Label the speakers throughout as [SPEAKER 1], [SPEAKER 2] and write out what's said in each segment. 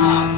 [SPEAKER 1] um, mm -hmm.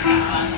[SPEAKER 1] Thank you.